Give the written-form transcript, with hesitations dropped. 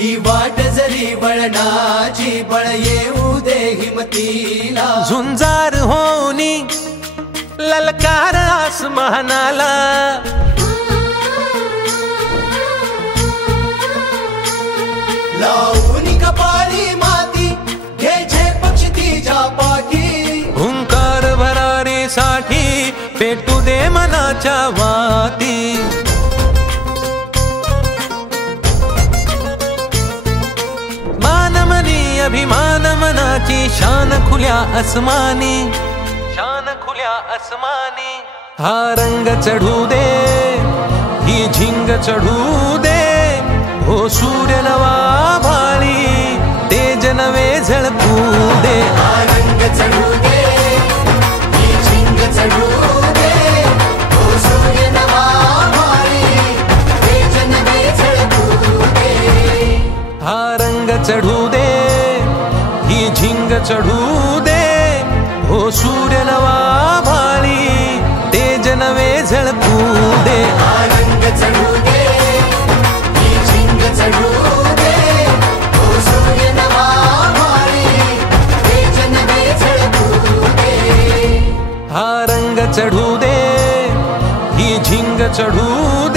ही वाट जरी बळणाची बळ येऊ दे हिमतीला झुंजार होनी ललकार आसमानाला लावून कपाळी माती घ्यायचे पक्षी तिच्या पाठी हुंकार भरारीसाठी पेटू दे मनाच्या वाती मानमनी अभिमान मनाची शान खुल्या आसमानी शान खुल्या आसमानी हा रंग चढू दे ही झिंग चढू दे हो सूर्य नवा भाळी तेज नवे झळकू दे हा रंग चढू दे ही झिंग चढू दे हो सूर्य नवा भाळी तेज नवे झळकू दे हा रंग चढू दे ही झिंग चढू दे हो सूर्य नवा भाळी तेज नवे झळकू दे हा रंग चढू दे ही झिंग चढू दे हो सूर्य नवा भाळी तेज नवे झळकू दे हा रंग चढू दे ही झिंग चढू